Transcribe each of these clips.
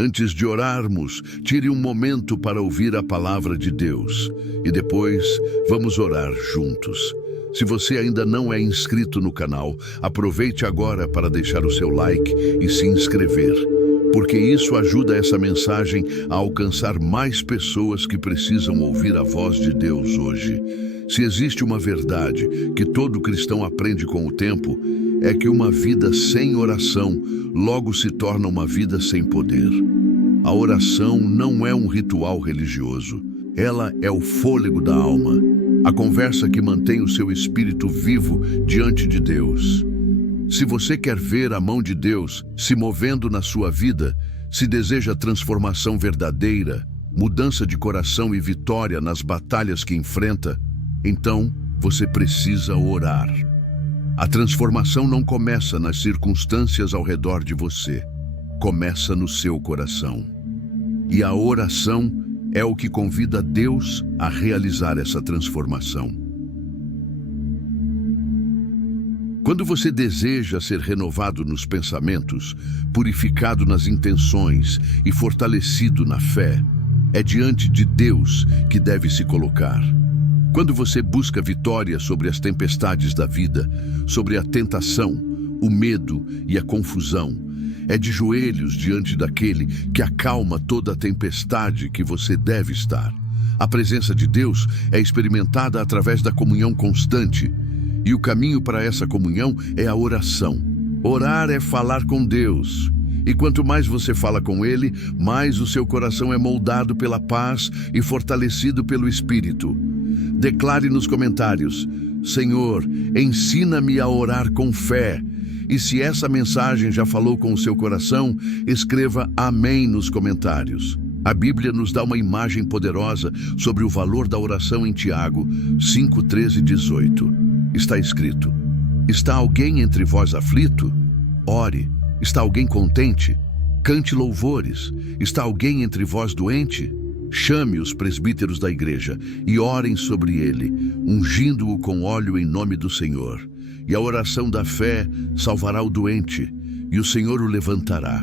Antes de orarmos, tire um momento para ouvir a palavra de Deus e depois vamos orar juntos. Se você ainda não é inscrito no canal, aproveite agora para deixar o seu like e se inscrever, porque isso ajuda essa mensagem a alcançar mais pessoas que precisam ouvir a voz de Deus hoje. Se existe uma verdade que todo cristão aprende com o tempo, é que uma vida sem oração logo se torna uma vida sem poder. A oração não é um ritual religioso. Ela é o fôlego da alma, a conversa que mantém o seu espírito vivo diante de Deus. Se você quer ver a mão de Deus se movendo na sua vida, se deseja transformação verdadeira, mudança de coração e vitória nas batalhas que enfrenta, então você precisa orar. A transformação não começa nas circunstâncias ao redor de você, começa no seu coração. E a oração é o que convida Deus a realizar essa transformação. Quando você deseja ser renovado nos pensamentos, purificado nas intenções e fortalecido na fé, é diante de Deus que deve se colocar. Quando você busca vitória sobre as tempestades da vida, sobre a tentação, o medo e a confusão, é de joelhos diante daquele que acalma toda a tempestade que você deve estar. A presença de Deus é experimentada através da comunhão constante, e o caminho para essa comunhão é a oração. Orar é falar com Deus. E quanto mais você fala com Ele, mais o seu coração é moldado pela paz e fortalecido pelo Espírito. Declare nos comentários: Senhor, ensina-me a orar com fé. E se essa mensagem já falou com o seu coração, escreva amém nos comentários. A Bíblia nos dá uma imagem poderosa sobre o valor da oração em Tiago 5:13-18. Está escrito: Está alguém entre vós aflito? Ore. Está alguém contente? Cante louvores. Está alguém entre vós doente? Chame os presbíteros da igreja e orem sobre ele, ungindo-o com óleo em nome do Senhor. E a oração da fé salvará o doente, e o Senhor o levantará.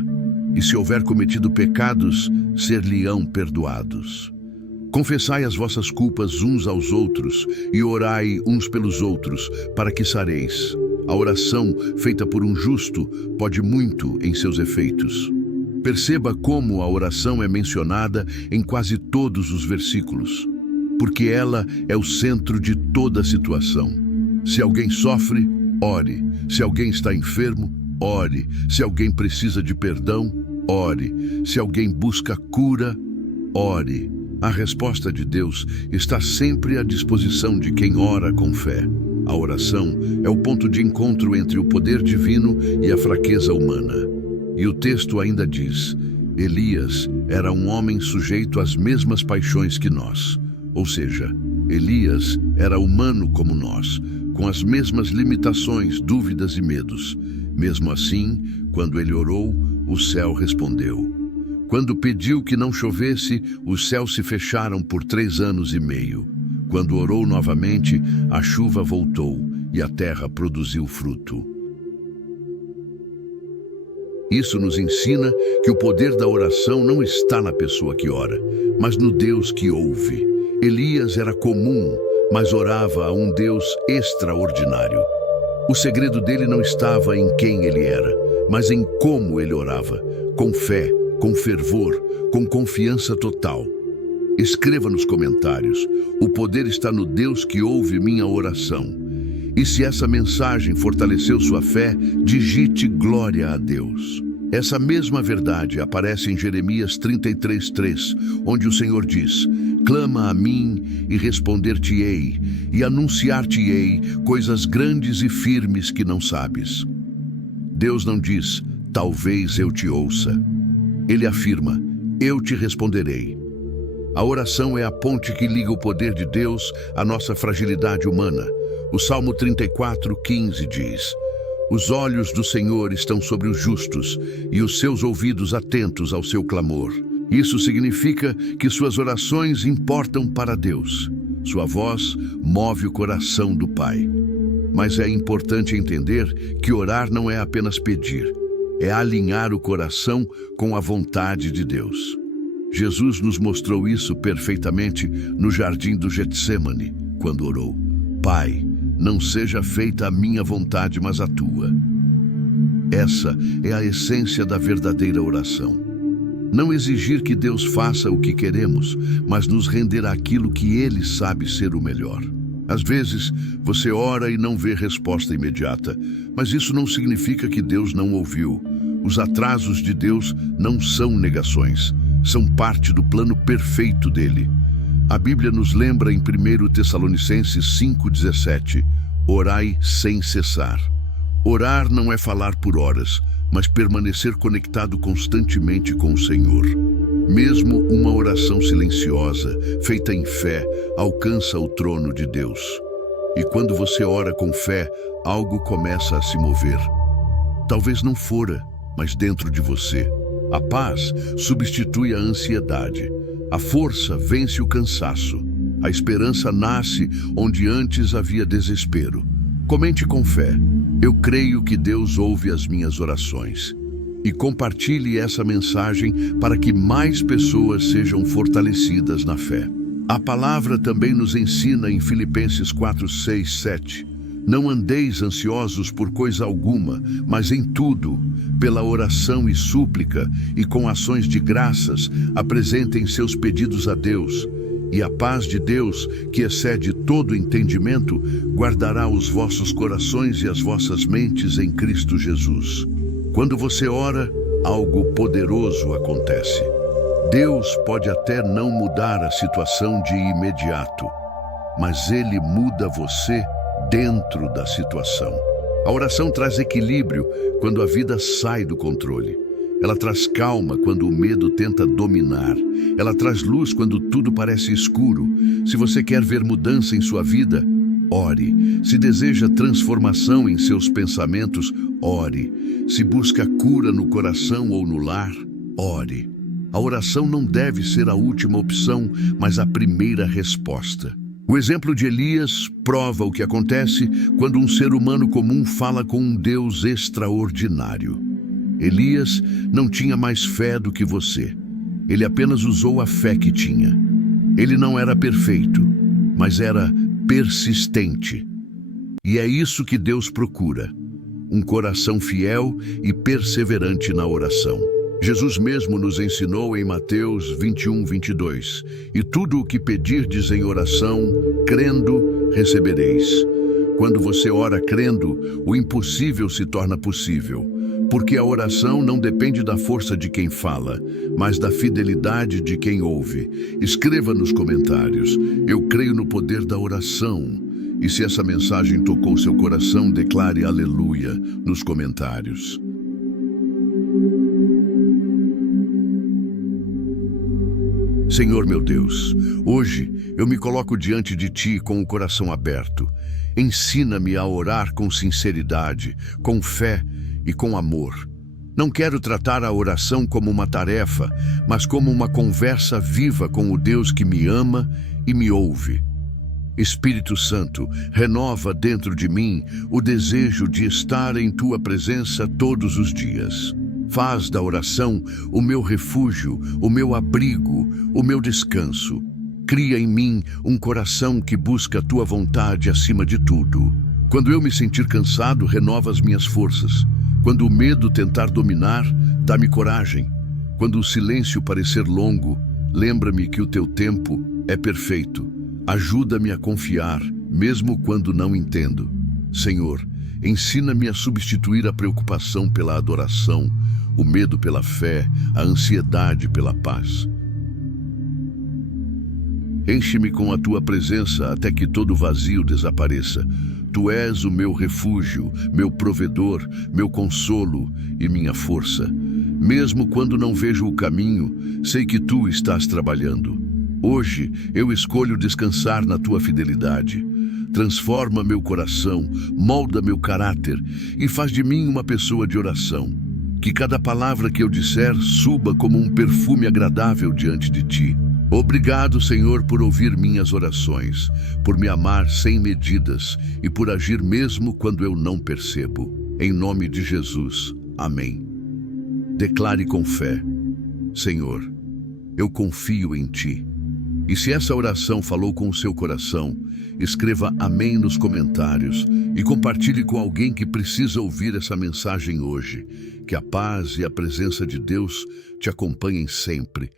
E se houver cometido pecados, ser-lhe-ão perdoados. Confessai as vossas culpas uns aos outros, e orai uns pelos outros, para que sareis. A oração feita por um justo pode muito em seus efeitos. Perceba como a oração é mencionada em quase todos os versículos, porque ela é o centro de toda a situação. Se alguém sofre, ore. Se alguém está enfermo, ore. Se alguém precisa de perdão, ore. Se alguém busca cura, ore. A resposta de Deus está sempre à disposição de quem ora com fé. A oração é o ponto de encontro entre o poder divino e a fraqueza humana. E o texto ainda diz: Elias era um homem sujeito às mesmas paixões que nós. Ou seja, Elias era humano como nós, com as mesmas limitações, dúvidas e medos. Mesmo assim, quando ele orou, o céu respondeu. Quando pediu que não chovesse, os céus se fecharam por 3 anos e meio. Quando orou novamente, a chuva voltou e a terra produziu fruto. Isso nos ensina que o poder da oração não está na pessoa que ora, mas no Deus que ouve. Elias era comum, mas orava a um Deus extraordinário. O segredo dele não estava em quem ele era, mas em como ele orava, com fé, com fervor, com confiança total. Escreva nos comentários: o poder está no Deus que ouve minha oração. E se essa mensagem fortaleceu sua fé, digite glória a Deus. Essa mesma verdade aparece em Jeremias 33:3, onde o Senhor diz: Clama a mim e responder-te-ei, e anunciar-te-ei coisas grandes e firmes que não sabes. Deus não diz: talvez eu te ouça. Ele afirma: eu te responderei. A oração é a ponte que liga o poder de Deus à nossa fragilidade humana. O Salmo 34:15 diz: Os olhos do Senhor estão sobre os justos e os seus ouvidos atentos ao seu clamor. Isso significa que suas orações importam para Deus. Sua voz move o coração do Pai. Mas é importante entender que orar não é apenas pedir. é alinhar o coração com a vontade de Deus. Jesus nos mostrou isso perfeitamente no jardim do Getsêmani, quando orou: Pai, não seja feita a minha vontade, mas a tua. Essa é a essência da verdadeira oração. Não exigir que Deus faça o que queremos, mas nos render àquilo que Ele sabe ser o melhor. Às vezes, você ora e não vê resposta imediata, mas isso não significa que Deus não ouviu. Os atrasos de Deus não são negações, são parte do plano perfeito dele. A Bíblia nos lembra em 1 Tessalonicenses 5,17: orai sem cessar. Orar não é falar por horas, mas permanecer conectado constantemente com o Senhor. Mesmo uma oração silenciosa, feita em fé, alcança o trono de Deus. E quando você ora com fé, algo começa a se mover. Talvez não fora, mas dentro de você. A paz substitui a ansiedade. A força vence o cansaço. A esperança nasce onde antes havia desespero. Comente com fé: eu creio que Deus ouve as minhas orações. E compartilhe essa mensagem para que mais pessoas sejam fortalecidas na fé. A palavra também nos ensina em Filipenses 4, 6, 7. Não andeis ansiosos por coisa alguma, mas em tudo, pela oração e súplica e com ações de graças, apresentem seus pedidos a Deus. E a paz de Deus, que excede todo entendimento, guardará os vossos corações e as vossas mentes em Cristo Jesus. Quando você ora, algo poderoso acontece. Deus pode até não mudar a situação de imediato, mas Ele muda você dentro da situação. A oração traz equilíbrio quando a vida sai do controle. Ela traz calma quando o medo tenta dominar. Ela traz luz quando tudo parece escuro. Se você quer ver mudança em sua vida, ore. Se deseja transformação em seus pensamentos, ore. Se busca cura no coração ou no lar, ore. A oração não deve ser a última opção, mas a primeira resposta. O exemplo de Elias prova o que acontece quando um ser humano comum fala com um Deus extraordinário. Elias não tinha mais fé do que você. Ele apenas usou a fé que tinha. Ele não era perfeito, mas era persistente. E é isso que Deus procura: um coração fiel e perseverante na oração. Jesus mesmo nos ensinou em Mateus 21, 22. E tudo o que pedirdes em oração, crendo, recebereis. Quando você ora crendo, o impossível se torna possível. Porque a oração não depende da força de quem fala, mas da fidelidade de quem ouve. Escreva nos comentários: eu creio no poder da oração. E se essa mensagem tocou seu coração, declare aleluia nos comentários. Senhor meu Deus, hoje eu me coloco diante de Ti com o coração aberto. Ensina-me a orar com sinceridade, com fé e com amor. Não quero tratar a oração como uma tarefa, mas como uma conversa viva com o Deus que me ama e me ouve. Espírito Santo, renova dentro de mim o desejo de estar em Tua presença todos os dias. Faz da oração o meu refúgio, o meu abrigo, o meu descanso. Cria em mim um coração que busca a Tua vontade acima de tudo. Quando eu me sentir cansado, renova as minhas forças. Quando o medo tentar dominar, dá-me coragem. Quando o silêncio parecer longo, lembra-me que o Teu tempo é perfeito. Ajuda-me a confiar, mesmo quando não entendo. Senhor, ensina-me a substituir a preocupação pela adoração, o medo pela fé, a ansiedade pela paz. Enche-me com a Tua presença até que todo vazio desapareça. Tu és o meu refúgio, meu provedor, meu consolo e minha força. Mesmo quando não vejo o caminho, sei que Tu estás trabalhando. Hoje eu escolho descansar na Tua fidelidade. Transforma meu coração, molda meu caráter e faz de mim uma pessoa de oração. Que cada palavra que eu disser suba como um perfume agradável diante de Ti. Obrigado, Senhor, por ouvir minhas orações, por me amar sem medidas e por agir mesmo quando eu não percebo. Em nome de Jesus. Amém. Declare com fé: Senhor, eu confio em Ti. E se essa oração falou com o seu coração, escreva amém nos comentários e compartilhe com alguém que precisa ouvir essa mensagem hoje. Que a paz e a presença de Deus te acompanhem sempre.